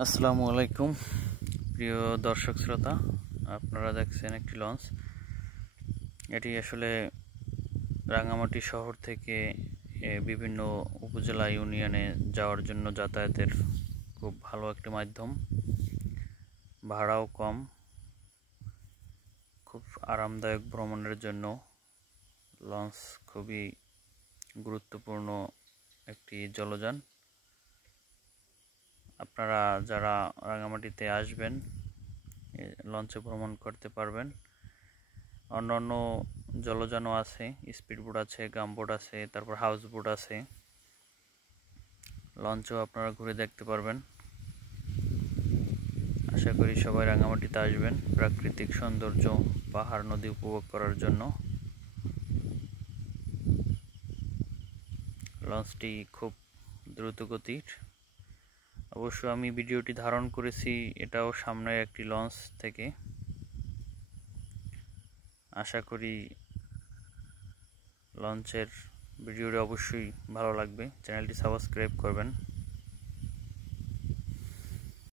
আসসালামু আলাইকুম প্রিয় দর্শক শ্রোতা, আপনারা দেখছেন একটি লঞ্চ। এটি আসলে রাঙামাটি শহর থেকে বিভিন্ন উপজেলা ইউনিয়নে যাওয়ার জন্য যাতায়াতের খুব ভালো একটি মাধ্যম। ভাড়াও কম, খুব আরামদায়ক ভ্রমণের জন্য লঞ্চ খুবই গুরুত্বপূর্ণ একটি জলযান। আপনারা যারা রাঙামাটিতে আসবেন লঞ্চে ভ্রমণ করতে পারবেন। অন্যান্য জলযানও আছে, স্পিড বোট আছে, গাম বোট আছে, তারপর হাউস বোট আছে। লঞ্চেও আপনারা ঘুরে দেখতে পারবেন। আশা করি সবাই রাঙামাটিতে আসবেন প্রাকৃতিক সৌন্দর্য, পাহাড়, নদী উপভোগ করার জন্য। লঞ্চটি খুব দ্রুত গতির। অবশ্য আমি ভিডিওটি ধারণ করেছি এটাও সামনের একটি লঞ্চ থেকে। আশা করি লঞ্চের ভিডিওটি অবশ্যই ভালো লাগবে। চ্যানেলটি সাবস্ক্রাইব করবেন।